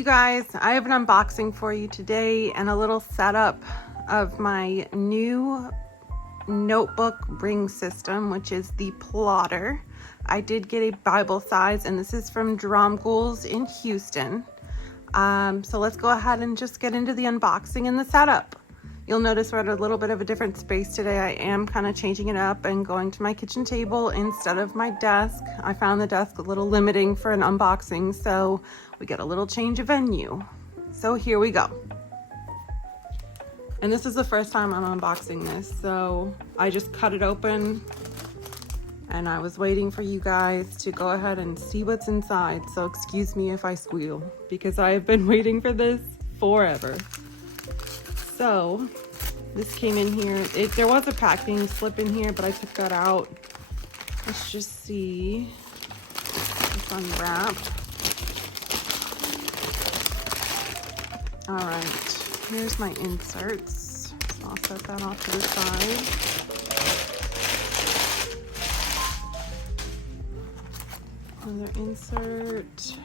you guys, I have an unboxing for you today and a little setup of my new notebook ring system, which is the plotter. I did get a Bible size, and this is from Dromgoals in Houston. So let's go ahead and just get into the unboxing and the setup. You'll notice we're at a little bit of a different space today. I am kind of changing it up and going to my kitchen table instead of my desk. I found the desk a little limiting for an unboxing, so we get a little change of venue. So here we go. And this is the first time I'm unboxing this, so I just cut it open and I was waiting for you guys to go ahead and see what's inside. So excuse me if I squeal, because I have been waiting for this forever. So this came in here. There was a packing slip in here, but I took that out. Let's just see. It's unwrapped. All right, here's my inserts. So I'll set that off to the side. Another insert.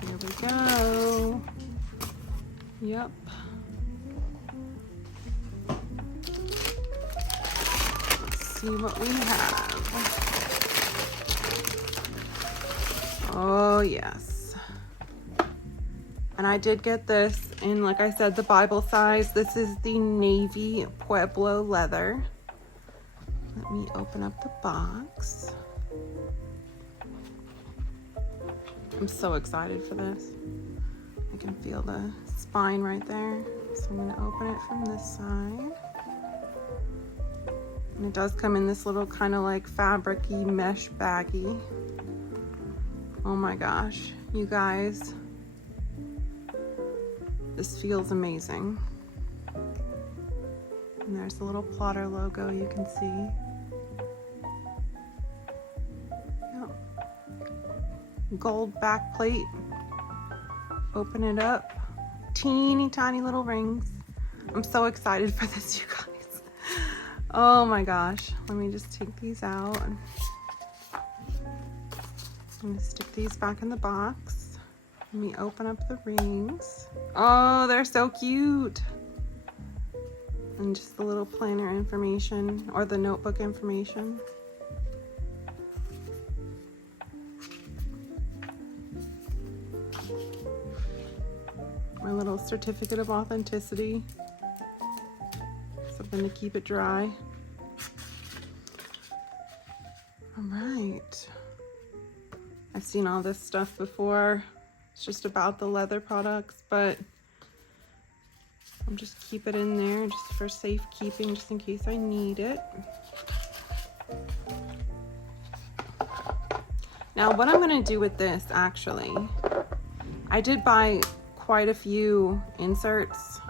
Here we go. Yep. See what we have. Oh yes, and I did get this in, like I said, the Bible size. This is the navy Pueblo leather. Let me open up the box. I'm so excited for this. I can feel the spine right there, so I'm going to open it from this side. And it does come in this little kind of like fabric-y mesh baggie. Oh my gosh, you guys. This feels amazing. And there's the little plotter logo you can see. Yep. Gold back plate. Open it up. Teeny tiny little rings. I'm so excited for this, you guys. Oh my gosh, let me just take these out. I'm gonna stick these back in the box. Let me open up the rings. Oh, they're so cute. And just the little planner information, or the notebook information. My little certificate of authenticity. Something to keep it dry. All right. I've seen all this stuff before. It's just about the leather products, but I'll just keep it in there just for safekeeping, just in case I need it. Now, what I'm gonna do with this, actually, I did buy quite a few inserts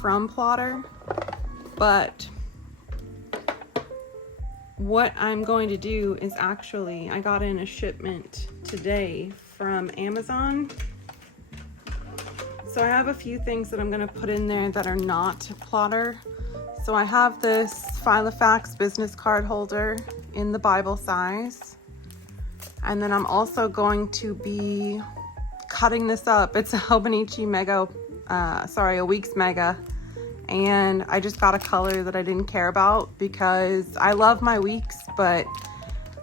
from Plotter, but what I'm going to do is actually, I got in a shipment today from Amazon. So I have a few things that I'm going to put in there that are not Plotter. So I have this Filofax business card holder in the Bible size. And then I'm also going to be cutting this up. It's a Hobonichi Mega, a Weeks Mega. And I just got a color that I didn't care about because I love my weeks, but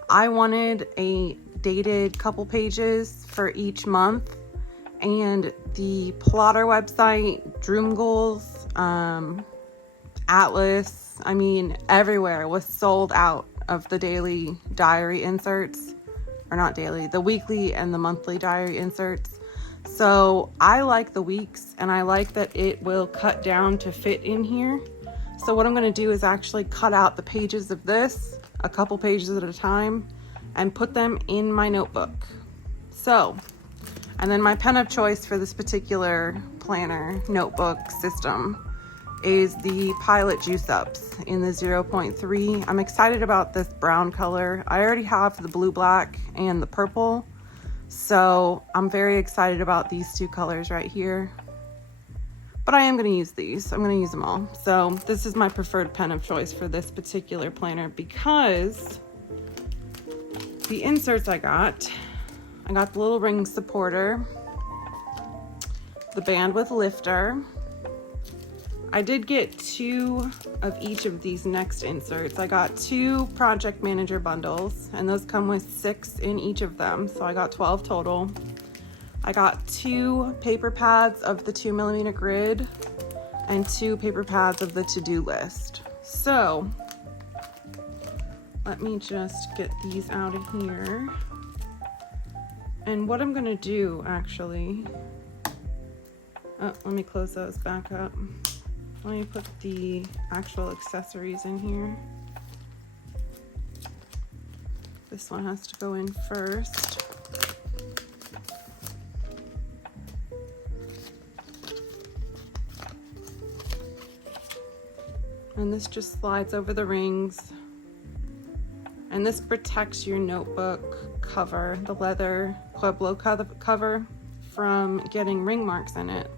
I wanted a dated couple pages for each month. And the Plotter website, Dromgoals, Atlas, I mean, everywhere was sold out of the daily diary inserts, or not daily, the weekly and the monthly diary inserts. So I like the weeks, and I like that it will cut down to fit in here. So what I'm going to do is actually cut out the pages of this, a couple pages at a time, and put them in my notebook. So, and then my pen of choice for this particular planner notebook system is the Pilot Juice Ups in the 0.3. I'm excited about this brown color. I already have the blue, black, and the purple. So I'm very excited about these two colors right here. But I am going to use these. I'm going to use them all. So this is my preferred pen of choice for this particular planner because the inserts I got the little ring supporter. the bandwidth lifter. I did get 2 of each of these next inserts. I got 2 project manager bundles, and those come with 6 in each of them, so I got 12 total. I got 2 paper pads of the 2mm grid and 2 paper pads of the to-do list. So let me just get these out of here. And what I'm gonna do actually, let me close those back up. Let me put the actual accessories in here. This one has to go in first. And this just slides over the rings. And this protects your notebook cover, the leather Pueblo cover, from getting ring marks in it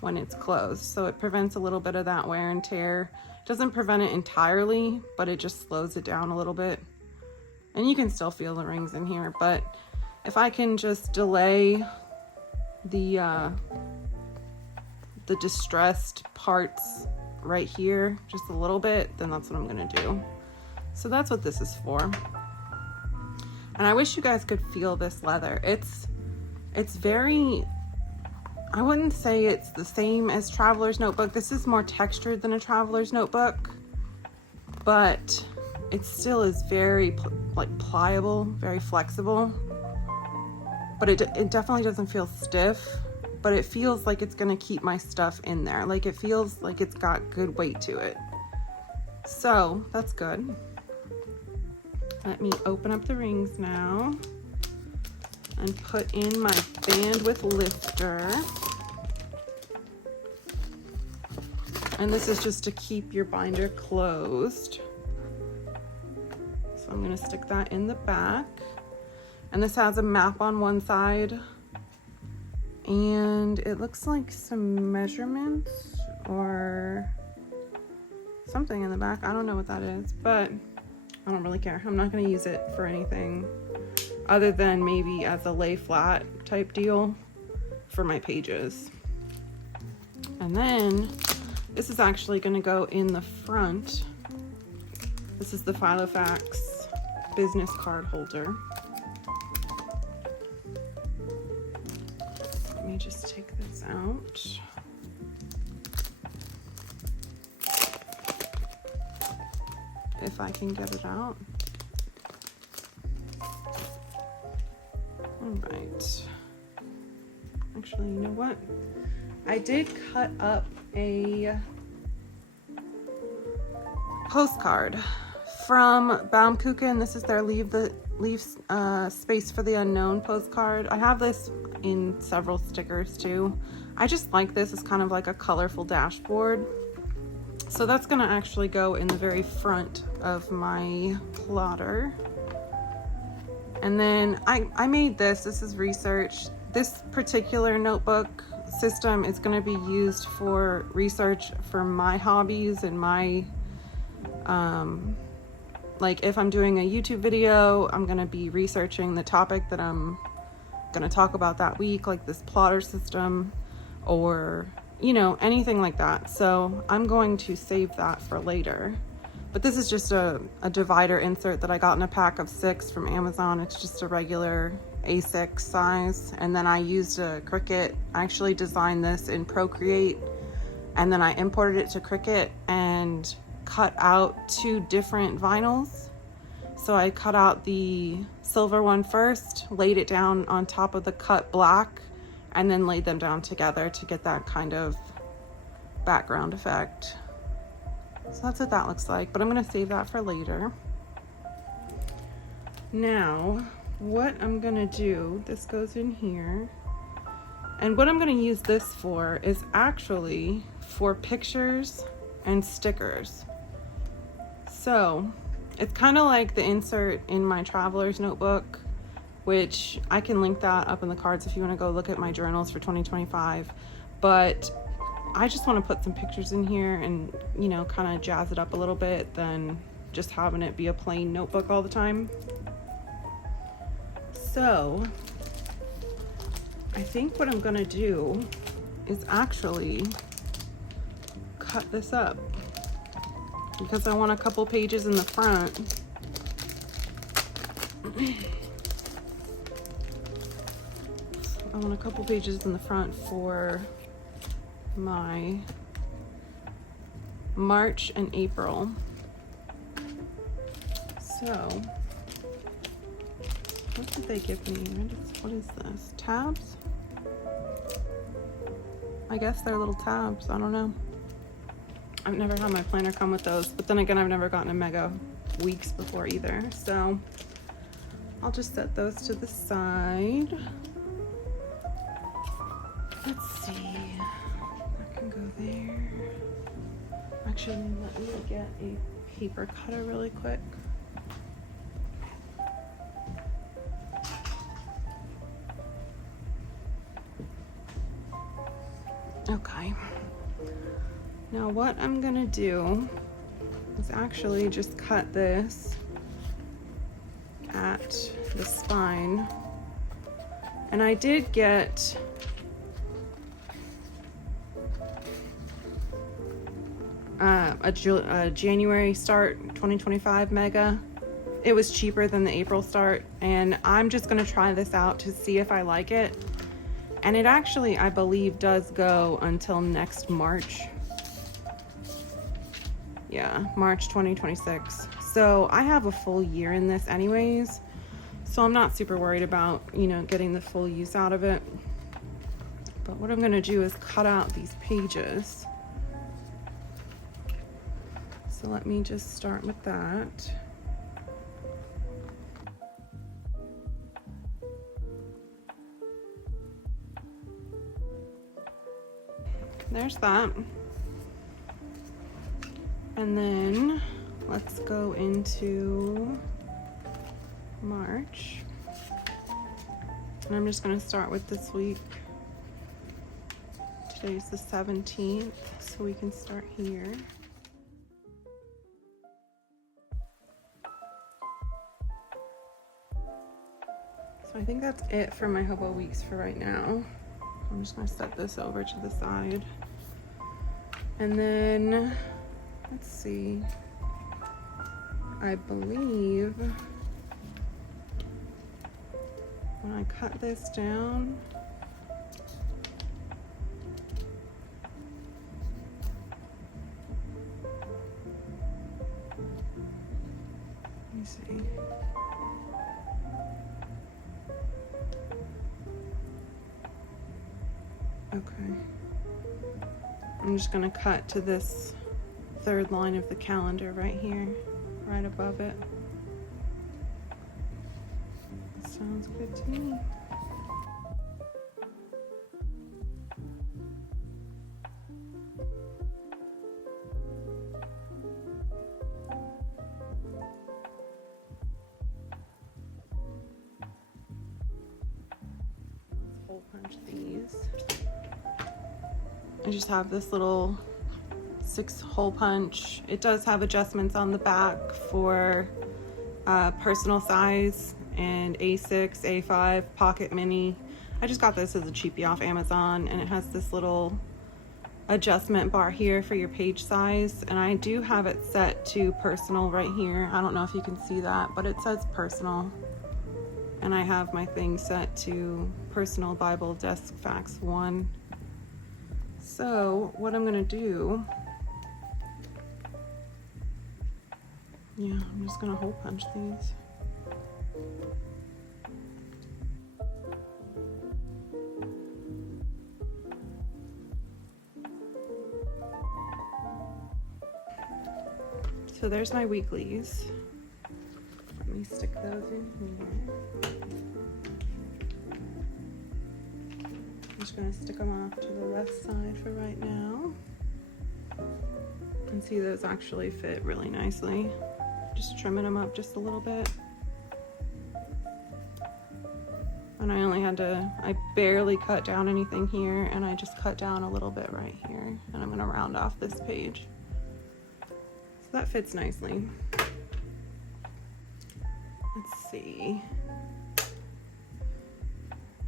when it's closed. So it prevents a little bit of that wear and tear. Doesn't prevent it entirely, but it just slows it down a little bit. And you can still feel the rings in here, but if I can just delay the distressed parts right here just a little bit, then that's what I'm gonna do. So that's what this is for. And I wish you guys could feel this leather. It's very, I wouldn't say it's the same as Traveler's Notebook. This is more textured than a Traveler's Notebook, but it still is very pliable, very flexible. But it definitely doesn't feel stiff, but it feels like it's gonna keep my stuff in there. Like it feels like it's got good weight to it. So that's good. Let me open up the rings now and put in my bandwidth lifter. And this is just to keep your binder closed. So I'm gonna stick that in the back. And this has a map on one side. And it looks like some measurements or something in the back. I don't know what that is, but I don't really care. I'm not gonna use it for anything other than maybe as a lay flat type deal for my pages. And then this is actually gonna go in the front. This is the Filofax business card holder. Let me just take this out. If I can get it out. All right. Actually, you know what? I did cut up a postcard from Baumkuchen. This is their Leave Space for the Unknown postcard. I have this in several stickers too. I just like this. It's kind of like a colorful dashboard. So that's gonna actually go in the very front of my plotter. And then I made this is research. This particular notebook system is gonna be used for research for my hobbies and my, like if I'm doing a YouTube video, I'm gonna be researching the topic that I'm gonna talk about that week, like this plotter system or, you know, anything like that. So I'm going to save that for later. But this is just a divider insert that I got in a pack of 6 from Amazon. It's just a regular A6 size. And then I used a Cricut. I actually designed this in Procreate. And then I imported it to Cricut and cut out 2 different vinyls. So I cut out the silver one first, laid it down on top of the cut black, and then laid them down together to get that kind of background effect. So that's what that looks like, but I'm gonna save that for later. Now, what I'm gonna do, this goes in here, and what I'm gonna use this for is actually for pictures and stickers. So it's kind of like the insert in my Traveler's Notebook, which I can link that up in the cards if you want to go look at my journals for 2025. But I just want to put some pictures in here and, you know, kind of jazz it up a little bit than just having it be a plain notebook all the time. So I think what I'm gonna do is actually cut this up because I want a couple pages in the front. I want a couple pages in the front for my March and April. So, what did they give me? What is this? Tabs? I guess they're little tabs. I don't know. I've never had my planner come with those, but then again, I've never gotten a Mega Weeks before either. So, I'll just set those to the side. Let's see. That can go there. Actually, let me get a paper cutter really quick. Okay. Now what I'm gonna do is actually just cut this at the spine. And I did get a January start 2025 Mega. It was cheaper than the April start, and I'm just gonna try this out to see if I like it. And it actually, I believe, does go until next March. Yeah, March 2026. So I have a full year in this anyways. So I'm not super worried about, you know, getting the full use out of it. But what I'm gonna do is cut out these pages. So let me just start with that. There's that. And then let's go into March. And I'm just gonna start with this week. Today's the 17th, so we can start here. So I think that's it for my Hobo Weeks for right now. I'm just gonna set this over to the side. And then, let's see, I believe when I cut this down, let me see. Okay. I'm just gonna cut to this third line of the calendar right here, right above it. Sounds good to me. Let's hole punch these. I just have this little 6-hole punch. It does have adjustments on the back for personal size and A6, A5, pocket mini. I just got this as a cheapie off Amazon, and it has this little adjustment bar here for your page size, and I do have it set to personal right here. I don't know if you can see that, but it says personal, and I have my thing set to personal Bible desk fax 1. So what I'm gonna do, yeah, I'm just gonna hole punch these. So there's my weeklies. Let me stick those in here. I'm just gonna stick them off to the left side for right now. And see, those actually fit really nicely. Just trimming them up just a little bit. And I barely cut down anything here, and I just cut down a little bit right here. And I'm gonna round off this page. So that fits nicely. Let's see.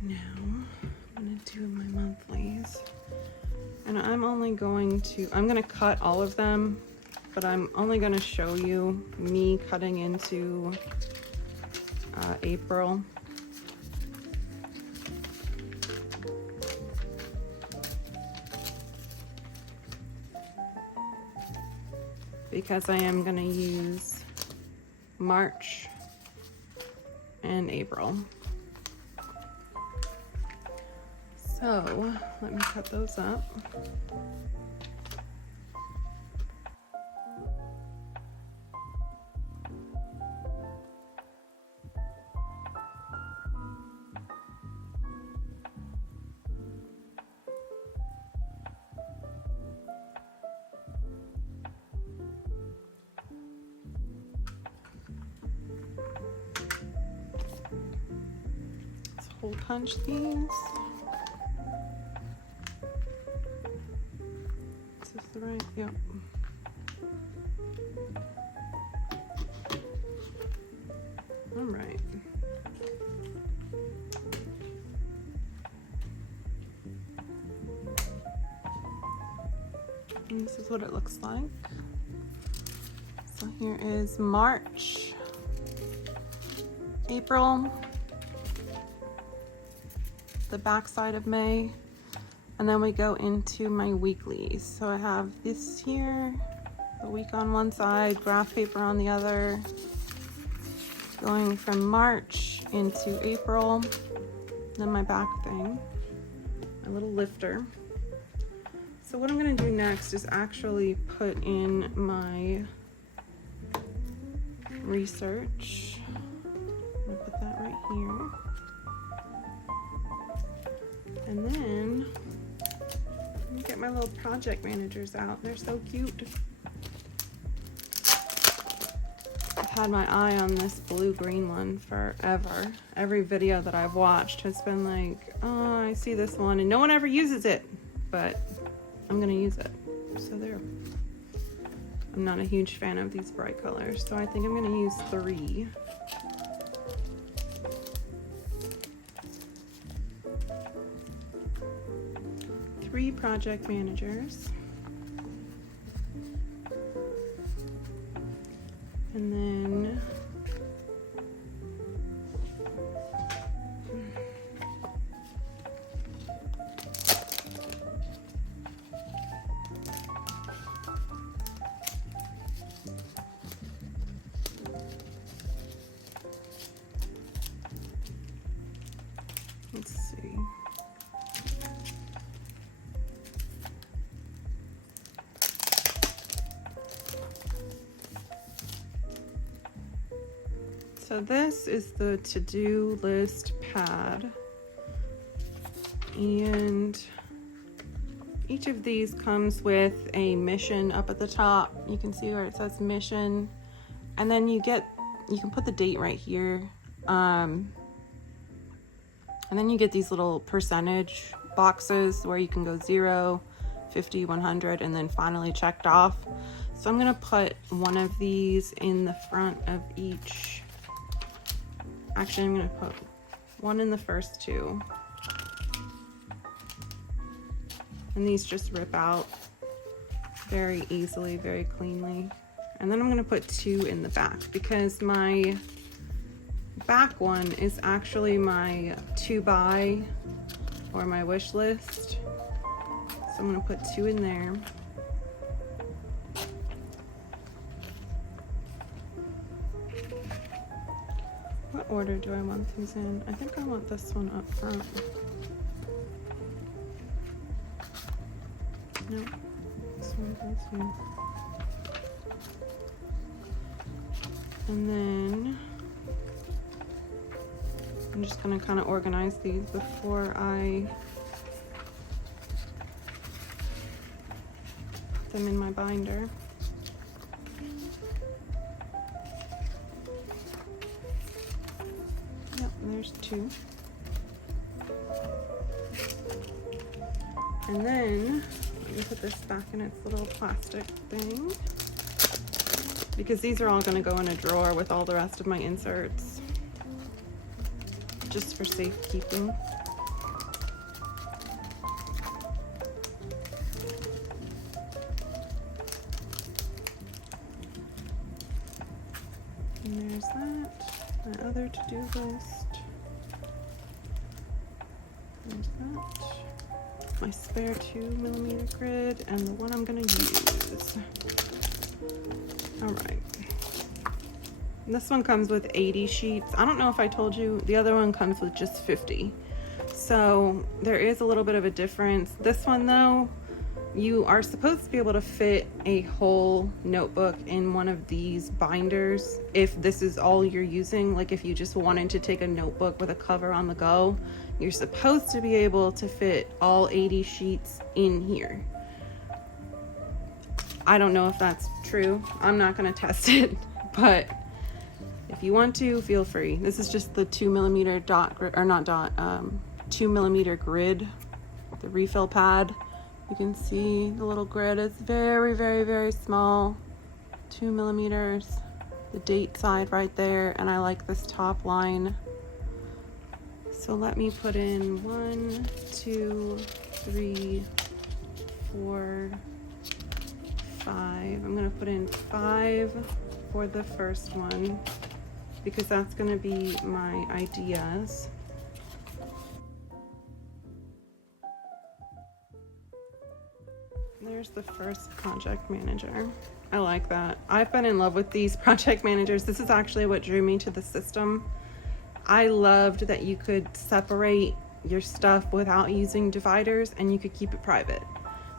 Now, I'm gonna do my monthlies. And I'm gonna cut all of them, but I'm only gonna show you me cutting into April. Because I am gonna use March and April. So let me cut those up. Hole punch these. Is this the right? Yep. All right. And this is what it looks like. So here is March, April, the back side of May, and then we go into my weeklies. So I have this here, the week on one side, graph paper on the other, going from March into April, then my back thing, my little lifter. So what I'm gonna do next is actually put in my research. I'm gonna put that right here. And then let me get my little project managers out. They're so cute. I've had my eye on this blue-green one forever. Every video that I've watched has been like, oh, I see this one, and no one ever uses it, but I'm gonna use it. So there. I'm not a huge fan of these bright colors, so I think I'm gonna use 3. Project managers, and then let's see. So this is the to-do list pad, and each of these comes with a mission up at the top. You can see where it says mission, and then you can put the date right here, and then you get these little percentage boxes where you can go 0, 50, 100, and then finally checked off. So I'm gonna put one of these in the front of each. Actually, I'm gonna put one in the first 2. And these just rip out very easily, very cleanly. And then I'm gonna put 2 in the back because my back one is actually my to buy or my wish list. So I'm gonna put 2 in there. What order do I want these in? I think I want this one up front. No, this one. And then I'm just gonna kind of organize these before I put them in my binder. There's 2. And then let me put this back in its little plastic thing because these are all going to go in a drawer with all the rest of my inserts just for safekeeping. And there's that, my other to-do list. There's that. My spare 2mm grid and the one I'm gonna use. All right. This one comes with 80 sheets. I don't know if I told you, the other one comes with just 50. So there is a little bit of a difference. This one though, you are supposed to be able to fit a whole notebook in one of these binders if this is all you're using. Like if you just wanted to take a notebook with a cover on the go, you're supposed to be able to fit all 80 sheets in here. I don't know if that's true. I'm not gonna test it, but if you want to, feel free. This is just the 2mm dot grid, or not dot, 2mm grid, the refill pad. You can see the little grid is very, very, very small, 2mm. The date side right there, and I like this top line. So let me put in 1, 2, 3, 4, 5. I'm gonna put in 5 for the first one because that's gonna be my ideas. There's the first project manager. I like that. I've been in love with these project managers. This is actually what drew me to the system. I loved that you could separate your stuff without using dividers and you could keep it private.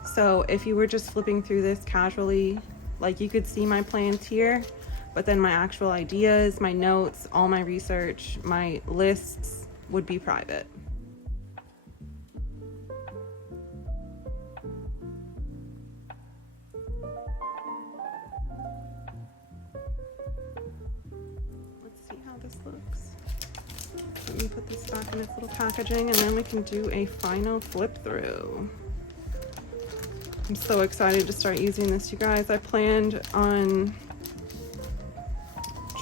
So if you were just flipping through this casually, like you could see my plans here, but then my actual ideas, my notes, all my research, my lists would be private. Let's see how this looks. Let me put this back in its little packaging and then we can do a final flip through. I'm so excited to start using this, you guys. I planned on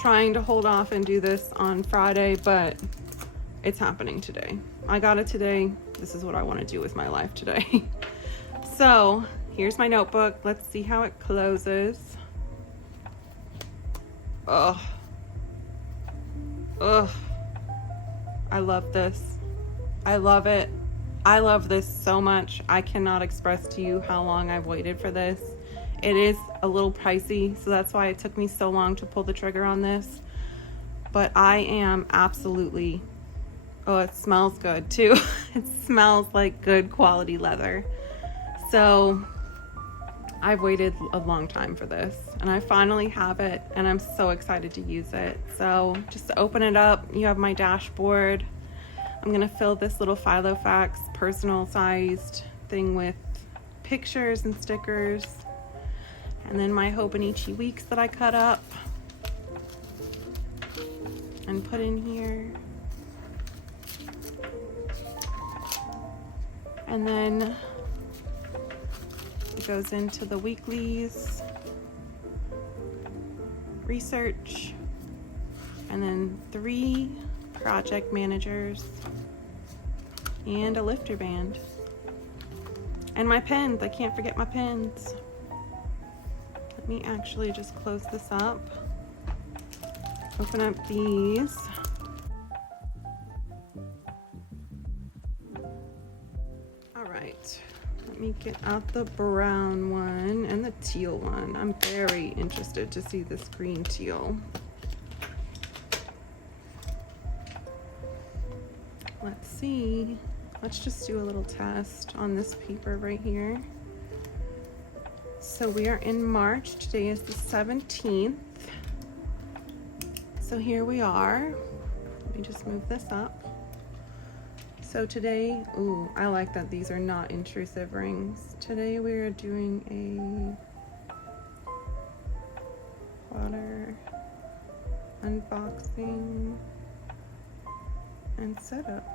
trying to hold off and do this on Friday, but it's happening today. I got it today. This is what I want to do with my life today. So here's my notebook. Let's see how it closes. Ugh. Ugh. I love this. I love it. I love this so much. I cannot express to you how long I've waited for this. It is a little pricey, so that's why it took me so long to pull the trigger on this. But I am absolutely, oh, it smells good too. It smells like good quality leather. So I've waited a long time for this and I finally have it and I'm so excited to use it. So just to open it up, you have my dashboard. I'm gonna fill this little Filofax personal sized thing with pictures and stickers. And then my Hobonichi Weeks that I cut up and put in here. And then it goes into the weeklies, research, and then 3 project managers and a lifter band. And my pens, I can't forget my pens. Let me actually just close this up. Open up these. All right, let me get out the brown one and the teal one. I'm very interested to see this green teal. Let's see. Let's just do a little test on this paper right here. So we are in March. Today is the 17th. So here we are. Let me just move this up. So today, ooh, I like that these are not intrusive rings. Today we are doing a plotter unboxing and setup.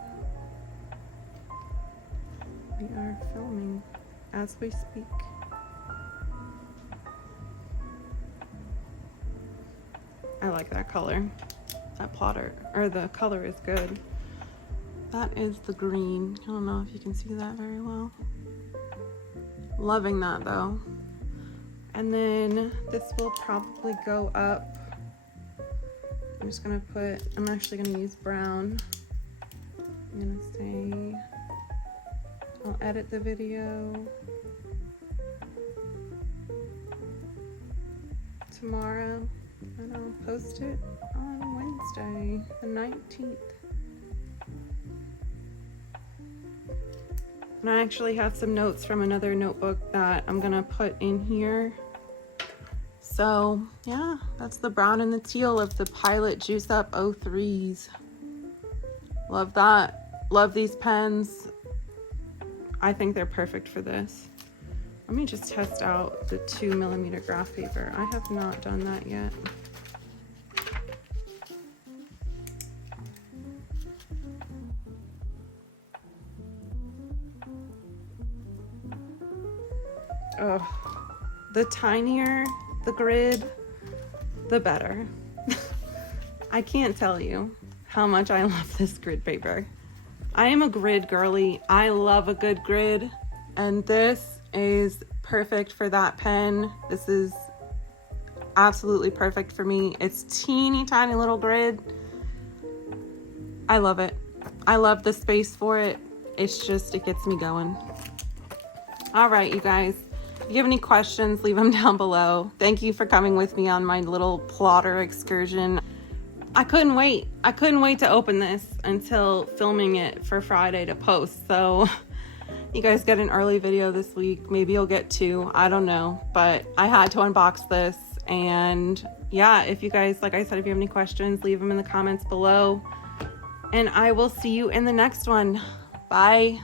We are filming as we speak. I like that color. That plotter, or the color is good. That is the green. I don't know if you can see that very well. Loving that though. And then this will probably go up I'm just gonna put, I'm actually gonna use brown. I'm gonna say, I'll edit the video tomorrow and I'll post it on Wednesday, the 19th. And I actually have some notes from another notebook that I'm gonna put in here. So yeah, that's the brown and the teal of the Pilot Juice Up 03s. Love that. Love these pens. I think they're perfect for this. Let me just test out the 2mm graph paper. I have not done that yet. Oh, the tinier the grid, the better. I can't tell you how much I love this grid paper. I am a grid girly. I love a good grid, and this is perfect for that pen. This is absolutely perfect for me. It's teeny tiny little grid. I love it. I love the space for it. It's just, it gets me going. All right, you guys. If you have any questions, leave them down below. Thank you for coming with me on my little plotter excursion. I couldn't wait. I couldn't wait to open this until filming it for Friday to post. So you guys get an early video this week. Maybe you'll get two. I don't know. But I had to unbox this. And yeah, if you guys, like I said, if you have any questions, leave them in the comments below. And I will see you in the next one. Bye.